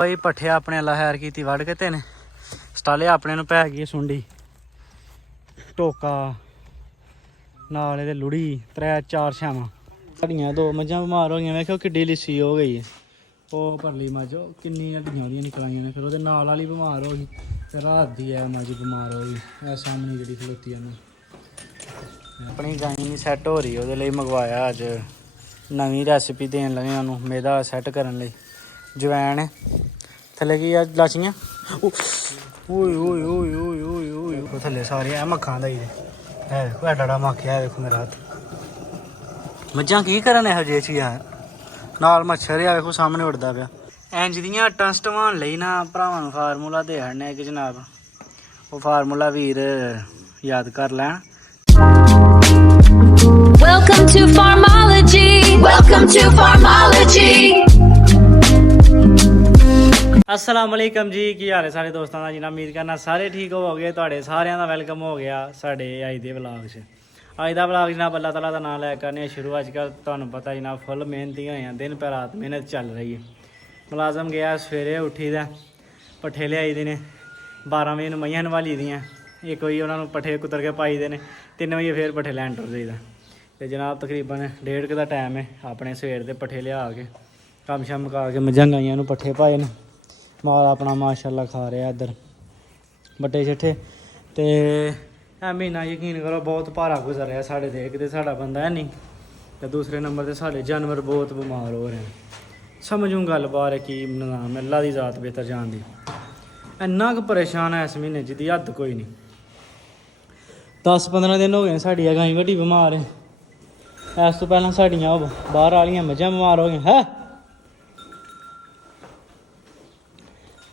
भाई पट्ठे अपने अल्लाह खैर की वड़ के तेन स्टाले अपने नूं पै गई सुंडी टोका नाल इहदे लुड़ी 3-4 छावां साड़ियां 2 मझां बमार हो गई वेखो किड्डी लिस्सी हो गई है वो परली मझ किन्नी हड्डियां ओहदियां निकल आइयां ने फिर ओहदे नाल वाली बमार हो गई ते रात दी है मझ बमार हो गई सामने जिहड़ी खलोती है अपनी गाई सैट हो रही ओहदे लई मंगवाया अज नवीं रैसिपी देन लगे उन्होंने मेदा सैट करन लई जवैन थल्ले की लाचियां ओए ओए ओए ओए ओए ओए थल्ले सारे है मक्खां दई है एडा मक्खिया है देखो मेरा हाथ मझां की करन इहो जेही चीज यार नाल मच्छर आ देखो सामने उड़दा पिया इंज दियां आटां सटवाउण लई ना भरावां नूं फार्मूला दे हड़ने कि जनाब वो फार्मूला वीर याद कर लैण Welcome to Farmology. Welcome to Farmology. अस्सलाम वालेकुम जी की हाल है सारे दोस्तों का जी उम्मीद करना सारे ठीक हो गए तुहाडे सारिਆਂ ਦਾ ਵੈਲਕਮ ਹੋ ਗਿਆ ਸਾਡੇ ਅੱਜ ਦੇ ਵਲੌਗ 'ਚ ਅੱਜ ਦਾ ਵਲੌਗ ਜਨਾਬ ਅੱਲਾਹ ਤਾਲਾ ਦਾ ਨਾਮ ਲੈ ਕਰਨੇ ਸ਼ੁਰੂ ਅੱਜ ਕੱਲ੍ਹ ਤੁਹਾਨੂੰ ਪਤਾ ਜਨਾਬ ਫੁੱਲ ਮਿਹਨਤੀ ਹੋਏ ਆ ਦਿਨ ਪਰ ਰਾਤ ਮਿਹਨਤ ਚੱਲ ਰਹੀ ਹੈ ਮੁਲਾਜ਼ਮ ਗਿਆ ਸਵੇਰੇ ਉੱਠੀ ਦਾ ਪੱਠੇ ਲਿਆਈ ਦੇ ਨੇ 12 ਵਜੇ ਨੂੰ ਮਈਆਂ ਨਵਾਲੀ ਦੀਆਂ ਇੱਕ ਵਜੇ ਉਹਨਾਂ ਨੂੰ ਪੱਠੇ ਕੁਤਰ ਕੇ ਪਾਈ ਦੇ ਨੇ 3 ਵਜੇ ਫੇਰ ਪੱਠੇ ਲੈਣ ਟੁਰ ਜਾਈਦਾ ਤੇ ਜਨਾਬ ਤਕਰੀਬਨ 1:30 ਦਾ ਟਾਈਮ ਹੈ ਆਪਣੇ ਸਵੇਰ ਦੇ ਪੱਠੇ ਲਿਆ ਕੇ ਕੰਮ ਸ਼ਾਮ ਮੁਕਾ ਕੇ ਮੱਝਾਂ ਗਾਈਆਂ ਨੂੰ ਪੱਠੇ ਪਾਏ ਨੇ माल अपना माशाल्लाह खा रहा है इधर बट्टे छिट्ठे तो यह महीना यकीन करो बहुत भारा गुजर रहा है साढ़े तो एक तो साढ़ा बंदा है नहीं तो दूसरे नंबर से साढ़े जानवर बहुत बीमार हो रहे हैं समझूँ गल बार है कि निज़ाम अल्लाह की ज़ात बेहतर जान दी इन्ना क परेशान है इस महीने जिदी हद कोई नहीं 10-15 दिन हो गए साड़ियां गाई बड़ी बीमार है इस तो पहला साड़ियां बाहर वालियां मझां बीमार हो गई है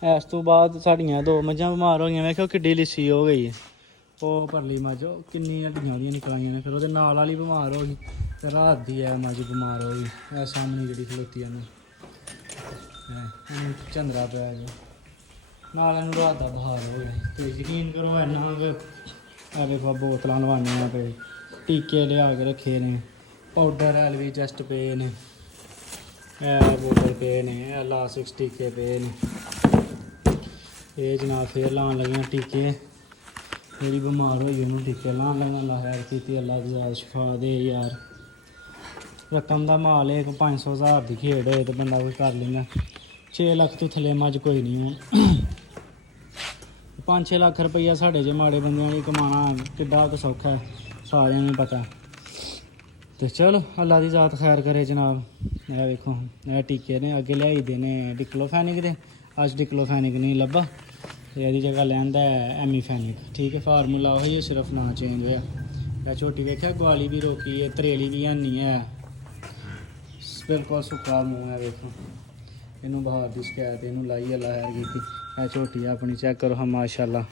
इस तो बाद साड़ियां 2 मझां बमार हो गई वेखो किड्डी लिस्सी हो गई है वो परली मझ किन्नी हड्डियां ओहदियां निकल आइयां ने फिर ओहदे नाल वाली बमार हो गई ते रात दी है मझ बमार हो गई सामने जिहड़ी खलोती है झंडरा पै गया नाल इहनूं रात दा बुखार हो गया ते यकीन करो इन्ना देखो बोतलां लवाने पे टीके लिया के रखे ने पाउडर एलवी टेस्ट पे ने बोतल पे ने लासिक्स टीके पे ने ये जनाब फिर लान लगे टीके मेरी बीमार हुई उन्होंने टीके लान लगा अल्लाह खैर की अल्लाह की ज़ात शिफा दे यार रकम का माल है 500,000 की खेड़ होए तो बंदा कुछ कर लेंदा 6 लाख तो थले मज कोई नहीं हूँ 5-6 लाख रुपया साढ़े जे माड़े बंदियां ने कमाना किड्डा क सौखा है सारिਆਂ ਨੂੰ पता तो चलो अल्लाह की ज़ात खैर करे जनाब यह देखो यह टीके ने अगे लियाई देने डिक्लोफेनिक दे अज डिक्लोफेनिक नहीं लब्भा यदि जगह लैंदा है एमीफेनिक ठीक है फार्मूला वही है सिर्फ ना चेंज होया छोटी देखा ग्वाली भी रोकी है तरेली भी हैनी है बिल्कुल सुक्का मूँह है देखो इनू बहार की शिकायत इनू लाई अल्लाह खैर की छोटी अपनी चेक करो हाँ माशाल्लाह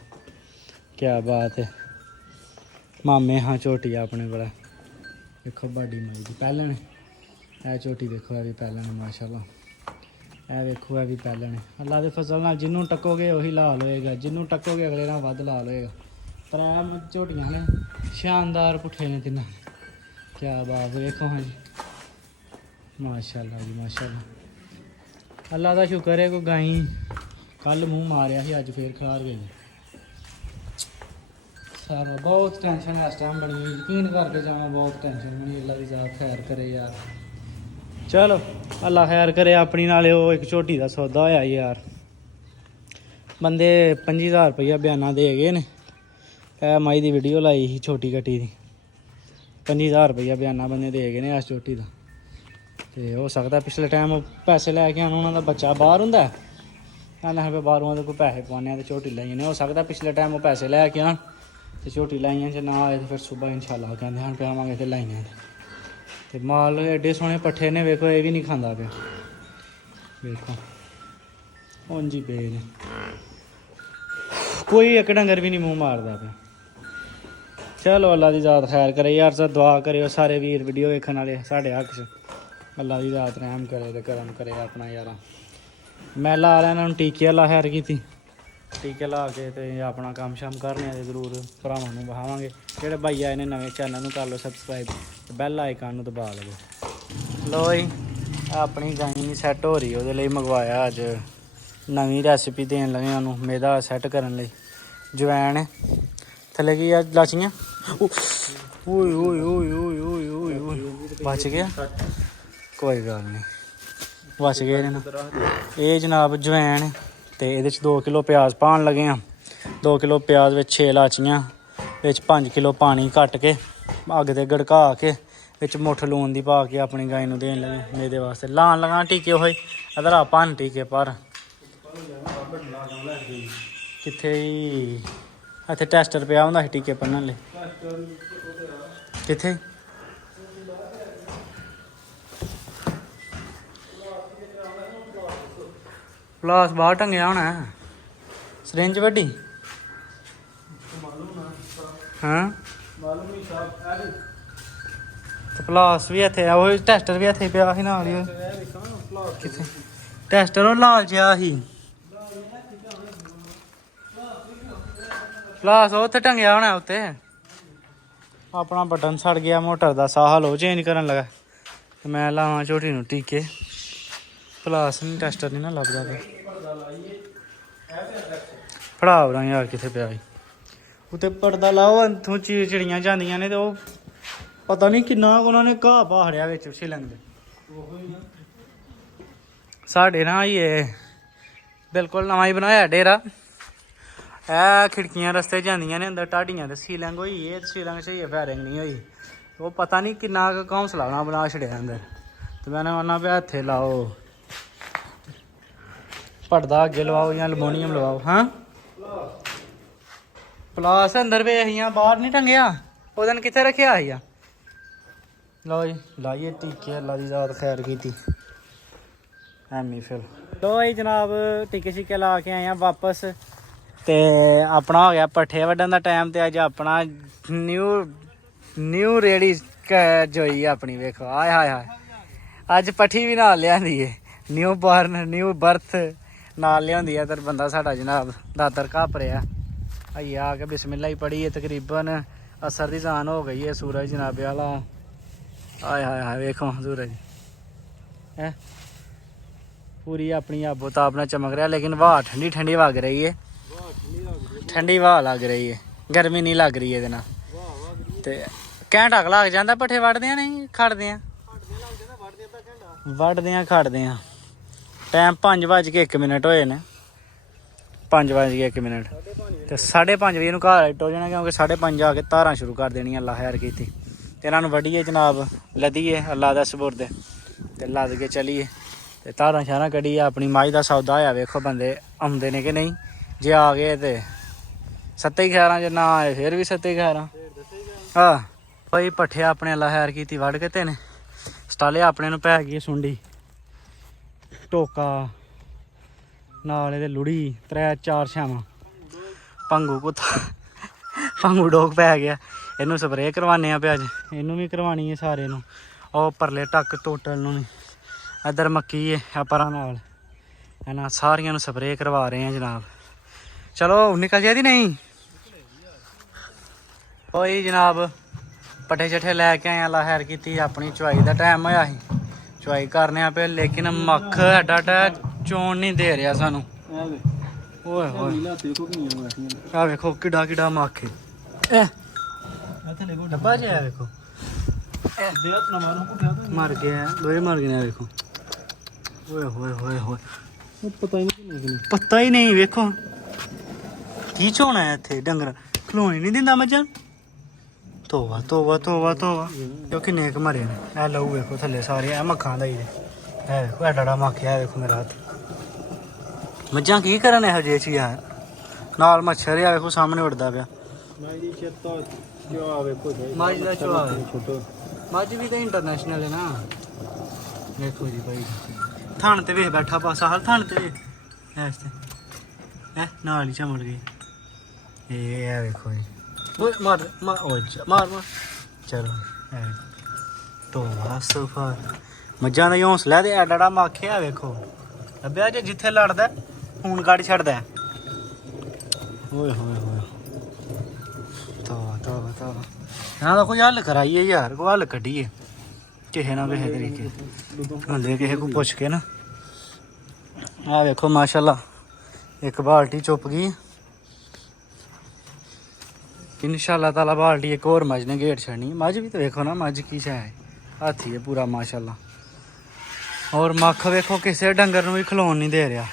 क्या बात है मामे हाँ छोटी अपने बड़ा देखो बड़ी मई की पैलन है छोटी देखो है भी पैलन है माशाल्लाह ਇਹ ਵੇਖੋ ਇਹ ਵੀ ਪਹਿਲਾਂ ਨੇ ਅੱਲਾ ਦੇ ਫਜ਼ਲ ਨਾਲ ਜਿਹਨੂੰ ਟੱਕੋਗੇ ਉਹੀ ਲਾਲ ਹੋਏਗਾ ਜਿਹਨੂੰ ਟੱਕੋਗੇ ਅਗਲੇ ਨਾਲ ਵੱਧ ਲਾਲ ਹੋਏਗਾ ਪਰ ਇਹ ਝੋਟੀਆਂ ਨੇ ਸ਼ਾਨਦਾਰ ਪੁੱਠੇ ਨੇ ਤਿੰਨਾਂ ਕੀ ਬਾਤ ਵੇਖੋ ਹਾਂ ਜੀ ਮਾਸ਼ਾਅੱਲਾ ਜੀ ਮਾਸ਼ਾਅੱਲਾ ਅੱਲਾ ਦਾ ਸ਼ੁਕਰ ਹੈ ਕੋਈ ਗਾਈ ਕੱਲ ਮੂੰਹ ਮਾਰਿਆ ਸੀ ਅੱਜ ਫੇਰ ਖਾਰ ਗਈ ਸਾਰਾ ਬਹੁਤ ਟੈਨਸ਼ਨ ਇਸ ਟਾਈਮ ਬਣੀ ਯਕੀਨ ਕਰਕੇ ਜਾਣਾ ਬਹੁਤ ਟੈਨਸ਼ਨ ਬਣੀ ਅੱਲਾ ਦੀ ਜ਼ਾਤ ਖੈਰ ਕਰੇ ਯਾਰ चलो अल्लाह खैर करे अपनी नाले वो एक झोटी का सौदा होया यार बंदे 25,000 रुपया बयाना दे गए ने माई की वीडियो लाई ही छोटी कट्टी की 25,000 रुपया बयाना बंदे दे गए ने इस झोटी का तो हो सकता पिछले टाइम पैसे लैके आना उन्होंने बच्चा बाहर होंगे कहना है बाहरों तो कोई पैसे पाने तो झोटी लाई हो सकता पिछले टाइम वो पैसे लैके आन तो झोटी लाइया च ना आए तो फिर सुबह इंशाल्लाह कहते हैं पावांगे तो लाइया तो माल एडे सोहने पट्ठे ने वेखो ये भी नहीं खांदा पे वेखो उंज ही पे ने कोई एक डंगर भी नहीं मुँह मारदा पे चलो अल्लाह की ज़ात खैर करे यार सब दुआ करो सारे वीर वीडियो वेखण वाले साढ़े हक च अल्लाह की ज़ात रहम करे तो करम करे अपना यार मैं ला लिया इन्होंने टीके अल्लाह खैर की टीके ला के तो अपना काम शाम करने जरूर भरावां नूं वहावांगे जेह्ड़े भाई आए ने नवें चैनल नूं कर लो सबसक्राइब बैल आइकन नूं दबा लो जी अपनी गाई सैट हो रही ओहदे लई मंगवाया अज ਨਵੀਂ ਰੈਸਿਪੀ ਦੇਣ ਲੱਗੇ ਉਹਨੂੰ ਮੈਦਾ ਸੈੱਟ ਕਰਨ ਲਈ। ਜਵੈਣ ਥੱਲੇ ਕੀ ਆ ਲਾਚੀਆਂ। ਓਏ ਓਏ ਓਏ ਓਏ ਓਏ ਓਏ ਓਏ ਬਚ ਗਿਆ, ਕੋਈ ਗੱਲ ਨਹੀਂ ਬਚ ਗਏ ਨੇ ਨਾ। ਇਹ ਜਨਾਬ ਜਵੈਣ ਤੇ ਇਹਦੇ 'ਚ 2 ਕਿਲੋ ਪਿਆਜ਼ ਪਾਉਣ ਲੱਗੇ ਆ। 2 ਕਿਲੋ ਪਿਆਜ਼ ਵਿੱਚ 6 ਲਾਚੀਆਂ ਵਿੱਚ 5 ਕਿਲੋ ਪਾਣੀ ਘੱਟ ਕੇ ਅੱਗ ਤੇ ਗੜਕਾ ਕੇ ਵਿੱਚ ਮੁੱਠ ਲੂਣ ਦੀ ਪਾ ਕੇ ਆਪਣੀ ਗਾਂ ਨੂੰ ਦੇਣ ਲੱਗੇ ਮੇਰੇ ਵਾਸਤੇ। ਲਾਣ ਲਗਾ ਟੀਕੇ ਹੋਏ ਅਦਰ ਆਪਾਂ ਟੀਕੇ ਪਰ ਕਿੱਥੇ ਇੱਥੇ ਟੈਸਟਰ ਪਿਆ ਹੁੰਦਾ ਸੀ ਟੀਕੇ ਪੰਨਣ ਲਈ। ਕਿੱਥੇ ਪਲਾਸ ਬਾਹਰ ਟੰਗਿਆ ਹੋਣਾ। ਸਰਿੰਜ ਵੱਡੀ ਹਾਂ ਤੇ ਪਲਾਸ ਵੀ ਇੱਥੇ ਆ। ਉਹ ਟੈਸਟਰ ਵੀ ਇੱਥੇ ਪਿਆ ਸੀ ਨਾਲ ਹੀ। ਕਿੱਥੇ ਟੈਸਟਰ ਉਹ ਲਾਲ ਜਿਹਾ ਸੀ। ਪਲਾਸ ਉਹ ਉੱਥੇ ਟੰਗਿਆ ਹੋਣਾ ਉੱਤੇ। ਆਪਣਾ ਬਟਨ ਸੜ ਗਿਆ ਮੋਟਰ ਦਾ, ਸਾਹ ਲੋ ਚੇਂਜ ਕਰਨ ਲੱਗਾ ਤੇ ਮੈਂ ਲਾਵਾਂ ਝੋਟੀ ਨੂੰ ਟੀਕੇ। ਪਲਾਸ ਨਹੀਂ ਟੈਸਟਰ ਨਹੀਂ ਨਾ ਲੱਭਦਾ ਪਿਆ। ਫੜਾ ਬਣਾ ਯਾਰ ਕਿੱਥੇ ਪਿਆ ਸੀ ਉੱਤੇ ਪਰਦਾ ਲਾਓ। ਇੱਥੋਂ ਚਿੜੀਆਂ ਜਾਂਦੀਆਂ ਨੇ ਤੇ ਉਹ ਪਤਾ ਨਹੀਂ ਕਿੰਨਾ ਉਹਨਾਂ ਨੇ ਘਾਹ ਪਾੜਿਆ ਵਿੱਚ ਛਿਲਣ ਦੇ। ਸਾਡੇ ਨਾ ਇਹ ਬਿਲਕੁਲ ਨਵਾਂ ਹੀ ਬਣਾਇਆ ਡੇਰਾ। ਇਹ ਖਿੜਕੀਆਂ ਰਸਤੇ ਜਾਂਦੀਆਂ ਨੇ ਅੰਦਰ ਢਾਡੀਆਂ ਤੇ ਸੀਲਿੰਗ ਹੋਈ। ਇਹ ਸੀਲਿੰਗ ਸਹੀ ਫਾਇਰਿੰਗ ਨਹੀਂ ਹੋਈ। ਉਹ ਪਤਾ ਨਹੀਂ ਕਿੰਨਾ ਕੁ ਘੌਂਸਲਾ ਬਣਾ ਛੜਿਆ ਅੰਦਰ ਤੇ ਮੈਂ ਉਹਨਾਂ ਪਿਆ ਇੱਥੇ ਲਾਓ ਪਰਦਾ ਅੱਗੇ ਲਵਾਓ ਜਾਂ ਅਲਮੋਨੀਅਮ ਲਵਾਓ। ਹਾਂ ਪਲਾਸ ਅੰਦਰ ਵੇ ਅਸੀਂ ਬਾਹਰ ਨਹੀਂ ਟੰਗਿਆ। ਉਹ ਦਿਨ ਕਿੱਥੇ ਰੱਖਿਆ ਸੀ ਆ। ਲਓ ਜੀ ਲਾਈਏ ਟੀਕੇ। ਅੱਲਾ ਦੀ ਰਾਤ ਖੈਰ ਕੀਤੀ ਐਮੀ ਫਿਰ। ਲੋ ਜੀ ਜਨਾਬ ਟੀਕੇ ਛਿੱਕੇ ਲਾ ਕੇ ਆਏ ਆ ਵਾਪਸ ਤੇ ਆਪਣਾ ਹੋ ਗਿਆ ਪੱਠੇ ਵੱਢਣ ਦਾ ਟਾਈਮ। ਤੇ ਅੱਜ ਆਪਣਾ ਨਿਊ ਰੇੜੀ ਜੋਈ ਆਪਣੀ ਵੇਖੋ। ਆਏ ਹਾਏ ਹਾਏ ਅੱਜ ਪੱਠੀ ਵੀ ਨਾਲ ਲਿਆਂਦੀ ਏ। ਨਿਊ ਬਰਥ ਨਾਲ ਲਿਆਂਦੀ ਹੈ। ਤੇ ਬੰਦਾ ਸਾਡਾ ਜਨਾਬ ਦਾਤਰ ਘਾਪ ਰਿਹਾ। ਆਈਏ ਆ ਕੇ ਬਿਸਮਿਲ੍ਲਾ ਹੀ ਪੜੀ ਹੈ। ਤਕਰੀਬਨ ਅਸਰ ਦੀ ਜਾਨ ਹੋ ਗਈ ਹੈ। ਸੂਰਜ ਜਨਾਬੇ ਵਾਲਾ ਆਏ ਹਾਏ ਹਾਏ ਵੇਖੋ ਸੂਰਜ ਹੈ ਪੂਰੀ ਆਪਣੀ ਆਬੋ ਤਾਬ ਨਾਲ ਚਮਕ ਰਿਹਾ। ਲੇਕਿਨ ਹਵਾ ਠੰਡੀ ਠੰਡੀ ਵਗ ਰਹੀ ਹੈ। ਠੰਡੀ ਹਵਾ ਲੱਗ ਰਹੀ ਹੈ, ਗਰਮੀ ਨਹੀਂ ਲੱਗ ਰਹੀ ਇਹਦੇ ਨਾਲ। ਤੇ ਘੰਟਾ ਕੁ ਲੱਗ ਜਾਂਦਾ ਪੱਠੇ ਵੱਢਦੇ ਆ ਨਹੀਂ ਖੜਦੇ ਆ ਵੱਢਦੇ ਆ ਖੜਦੇ ਆ। ਟਾਈਮ 5:01 ਹੋਏ ਨੇ। 5:01 ਤੇ 5:30 ਵਜੇ ਨੂੰ ਘਰ ਟੋ ਜਾਣਾ ਕਿਉਂਕਿ 5:30 ਆ ਕੇ ਧਾਰਾਂ ਸ਼ੁਰੂ ਕਰ ਦੇਣੀਆਂ। ਅੱਲਾ ਖੈਰ ਕੀਤੀ ਤੇ ਇਹਨਾਂ ਨੂੰ ਵੱਢੀਏ ਜਨਾਬ ਲੱਦੀਏ ਅੱਲਾ ਦਾ ਸਬੁਰਦ ਤੇ ਲੱਦ ਕੇ ਚਲੀਏ ਤੇ ਧਾਰਾਂ ਸ਼ਾਰਾਂ ਕੱਢੀਏ। ਆਪਣੀ ਮੱਝ ਦਾ ਸੌਦਾ ਹੋਇਆ ਵੇਖੋ ਬੰਦੇ ਆਉਂਦੇ ਨੇ ਕਿ ਨਹੀਂ। ਜੇ ਆ ਗਏ ਤੇ 7 11 ਜੇ ਨਾ ਆਏ ਫਿਰ ਵੀ 7 11 ਹਾਂ ਭਾਈ ਪੱਠੇ ਆਪਣੇ ਅੱਲਾ ਖੈਰ ਕੀਤੀ ਵੱਢ ਕੇ ਤੇ ਨੇ ਸਟਾਲੇ ਆਪਣੇ ਨੂੰ ਪੈ ਗਈ ਸੁੰਡੀ ਟੋਕਾ ਨਾਲ ਇਹਦੇ ਲੁੜੀ 3-4 ਛਾਵਾਂ ਭੰਗੂ ਕੁੱਤਾ ਭੰਗੂ ਡੋਗ ਪੈ ਗਿਆ। ਇਹਨੂੰ ਸਪਰੇਅ ਕਰਵਾਉਂਦੇ ਆ ਪਿਆ ਅੱਜ। ਇਹਨੂੰ ਵੀ ਕਰਵਾਉਣੀ ਹੈ ਸਾਰੇ ਨੂੰ। ਉਹ ਪਰਲੇ ਟੱਕ ਟੋਟਲ ਨੂੰ ਇੱਧਰ ਮੱਕੀ ਹੈ ਆ ਪਰਾਂ ਨਾਲ ਇਹਨਾਂ ਸਾਰੀਆਂ ਨੂੰ ਸਪਰੇਅ ਕਰਵਾ ਰਹੇ ਆ ਜਨਾਬ। ਚਲੋ ਨਿਕਲ ਜਾਏ ਦੀ ਨਹੀਂ ਹੋਈ ਜਨਾਬ। ਪੱਠੇ ਛੱਠੇ ਲੈ ਕੇ ਆਏ ਅੱਲਾ ਖੈਰ ਕੀਤੀ। ਆਪਣੀ ਚੁਆਈ ਦਾ ਟਾਈਮ ਹੋਇਆ ਸੀ ਚੁਆਈ ਕਰਨੇ ਆ ਪਏ। ਲੇਕਿਨ ਮੱਖ ਐਡਾ ਚੋਣ ਨਹੀਂ ਦੇ ਰਿਹਾ ਸਾਨੂੰ। ਓਏ ਹੋਏ ਆ ਵੇਖੋ ਕਿੱਡਾ ਮੱਖ ਹੈ। ਡੱਬਾ ਜਿਹਾ ਵੇਖੋ ਮਰ ਗਿਆ। ਦੋਏ ਮਰ ਗਏ ਵੇਖੋ। ਓਏ ਹੋਏ ਹੋਏ ਹੋਏ ਪਤਾ ਹੀ ਨਹੀਂ ਵੇਖੋ ਕੀ ਝੋਣਾ ਹੈ ਇੱਥੇ। ਡੰਗਰ ਖਲੋਣੇ ਨਹੀਂ ਦਿੰਦਾ ਮੱਝਾਂ। ਤੋਬਾ ਤੋਬਾ ਤੋਬਾ ਤੋਬਾ ਜੋ ਕਿੰਨੇ ਕੁ ਮਰੇ ਨੇ। ਇਹ ਲਊ ਵੇਖੋ ਥੱਲੇ ਸਾਰੇ ਇਹ ਮੱਖਾਂ ਦਾ ਹੀ ਹੈ ਵੇਖੋ ਐਡਾ ਮੱਖਿਆ ਵੇਖੋ ਮੇਰਾ ਹੱਥ। ਮੱਝਾਂ ਕੀ ਕਰਨ ਇਹੋ ਜਿਹੇ ਚ ਯਾਰ। ਨਾਲ ਮੱਛਰ ਆ ਵੇਖੋ ਸਾਹਮਣੇ ਉੱਡਦਾ ਪਿਆ। ਮੱਝ ਦਾ ਚੁਆ ਮੱਝ ਵੀ ਤਾਂ ਇੰਟਰਨੈਸ਼ਨਲ ਹੈ ਨਾ। ਵੇਖੋ ਜੀ ਭਾਈ ਥਣ ਤੇ ਵੇਖ ਬੈਠਾ ਪਾਸਾ ਹਰ ਥਣ ਤੇ ਵੇਖ ਹੈ ਨਾਲ ਹੀ ਚਮੜ ਗਈ। ਇਹ ਆ ਵੇਖੋ ਜੀ ਓਏ ਮਾਰ ਚਲੋ ਤੋਬਾ ਸਫਾ ਮੱਝਾਂ ਦਾ ਹੌਸਲਾ ਤੇ ਐਡਾ ਮੱਖਿਆ ਵੇਖੋ। ਲੱਭਿਆ ਜੇ ਜਿੱਥੇ ਲੜਦਾ ਖੂਨ ਕੱਢ ਛੱਡਦਾ। ਓਏ ਹੋਏ ਹੋਏ ਤੋਬਾ ਤੋਬਾ ਤੋਬਾ। ਇਹਨਾਂ ਦਾ ਕੋਈ ਹੱਲ ਕਰਾਈਏ ਯਾਰ। ਕੋਈ ਹੱਲ ਕੱਢੀਏ ਕਿਸੇ ਨਾ ਕਿਸੇ ਤਰੀਕੇ ਹੁੰਦੇ ਕਿਸੇ ਕੋ ਪੁੱਛ ਕੇ ਨਾ। ਆ ਵੇਖੋ ਮਾਸ਼ਾਅੱਲਾ ਇੱਕ ਬਾਲਟੀ ਚੁੱਪ ਗਈ। इंशाल्लाह ताला बाल्टी एक और मज ने गेट छड़नी। मज भी तो देखो ना, मज की है, हाथी है पूरा माशाल्लाह। और मक्ख वेखो किसी डंगर नूं भी खलोन नहीं दे रहा।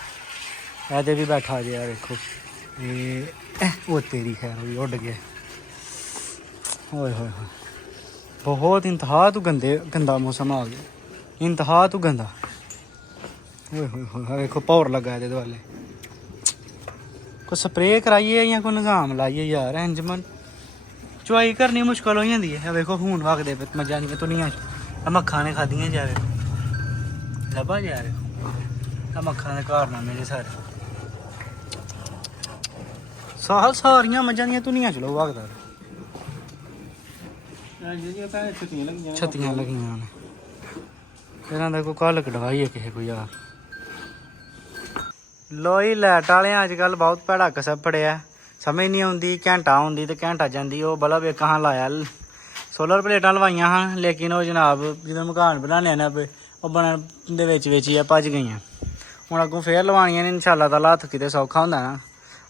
ऐसे भी बैठा जे यार देखो ये वो तेरी खैर भी उड़ गया। ओए होए होए बहुत इंतहा तू गंदा मौसम आ गया, इंतहा तू गंदा। ओए होए होए देखो पौर लगा दे वाले। कोई स्प्रे कराइए या कोई निजाम लाइए यार। इंजमन चुआई करनी मुश्किल हो जाती है। वेखो खून वगदे पे मजा नहीं दुनिया मक्खा ने खादियां जा वेखो लभा जा रहे मक्खा के कारनामे जे सारे सारियां मझां दियां धुनियां चलो वगदा छत्तियां लगियां ने। इन्हां दा कोई कल कटवाई है किसे कोई यार। लो जी लाइट वाले अजकल बहुत भैड़ा कसब फड़िया। समझ नहीं आती घंटा आती तो घंटा जाती। वो बल्ब एक हाँ लाया सोलर प्लेटां लवाइया हाँ, लेकिन वो जनाब जो मकान बनाने ने वो बनन दे विच ही भज गई। हुण अगों फिर लवानियां ने इंशाल्लाह ताला। हत्थ किते सौखा हुंदा ना,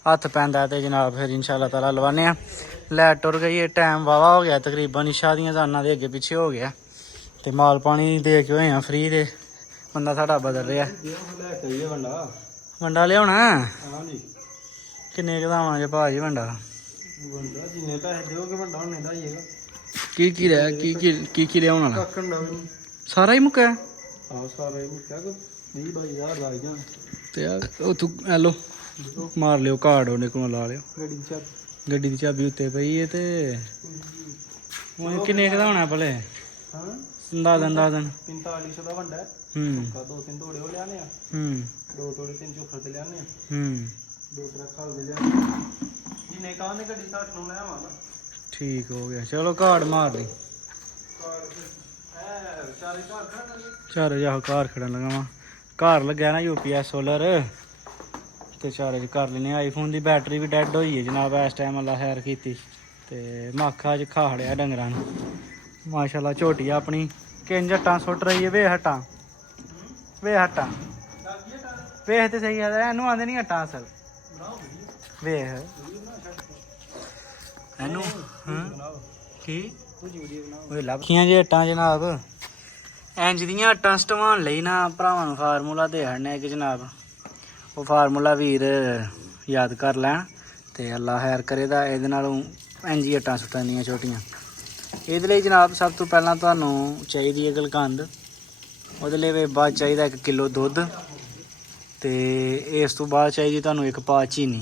हत्थ पैंदा ते जनाब फिर इंशाल्लाह ताला लवाने। लाइट टुर गई है, टाइम वावा हो गया तकरीबन इशा दियां अज़ानां दे अगे पिछे हो गया। ते माल पानी दे के होए फ्री ते बंदा साडा बदल रहा। वंडा लियाना किन्ने क दावां जे भाजी वंडा की रहा की लिया वाला सारा ही मुक्का तू हेलो मार लियो कार्ड उन्हें को ला लियो। गड्डी दी चाबी उत्ते पई है ते किन्ने क दा होना भले अंदाजन 4500 दा वंडा है। दो तीन तोड़े हो लियाने दो तोड़े तीन चोखर ते लियाने दो तरह खल दे लियाने जिन्ने कां ने गड्डी 60 नु ले आवांगा। ठीक हो गया चलो कार्ड मार दी चार जाओ घर खड़ा लगा वा। घर लग्या ना यूपीएस सोलर ते चार्ज कर लेने। आईफोन की बैटरी भी डैड होई है जनाब इस टाइम अल्लाह खैर की। ते मक्ख अज खाड़िया डंगरां ने माशाल्लाह। झोटी अपनी किंज हट्टां सुट रही है। वे हट्टां वेख तो सही है इनू आंदे नहीं हट्टां असल वेख इनू की लखियां जे हट्टां जनाब। इंज दियां हट्टां सटवान लई ना भरावां नूं फार्मूला दे छड़ने कि जनाब वो फार्मूला वीर याद कर लैन ते अल्लाह खैर करे दा इहदे नालों इंज ही हट्टां सुट्टन दियां छोटियां। इहदे लई जनाब सब तो पहलां तुहानूं चाहिदी है गलकंद। ਉਹਦੇ ਲਈ ਬਾਅਦ ਚਾਹੀਦਾ 1 ਕਿਲੋ ਦੁੱਧ ਤੇ ਇਸ ਤੋਂ ਬਾਅਦ ਚਾਹੀਦੀ ਤੁਹਾਨੂੰ ਇੱਕ ਪਾ ਚੀਨੀ।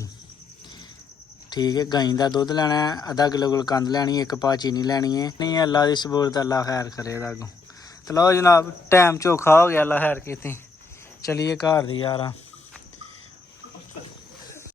ਠੀਕ ਹੈ ਗਾਂ ਦਾ ਦੁੱਧ ਲੈਣਾ ਅੱਧਾ ਕਿਲੋ ਗੁਲਕੰਦ ਲੈਣੀ 1 ਪਾ ਚੀਨੀ ਲੈਣੀ ਹੈ। ਨਹੀਂ ਅੱਲਾ ਦੀ ਸਬੂਰਤ ਅੱਲਾ ਖੈਰ ਕਰੇ ਦਾ ਅੱਗੋਂ। ਤੇ ਲਓ ਜਨਾਬ ਟਾਈਮ ਚੋਖਾ ਹੋ ਗਿਆ ਅੱਲਾ ਖੈਰ ਕੀਤੀ। ਚਲੀਏ ਘਰ ਦੀ ਯਾਰਾਂ।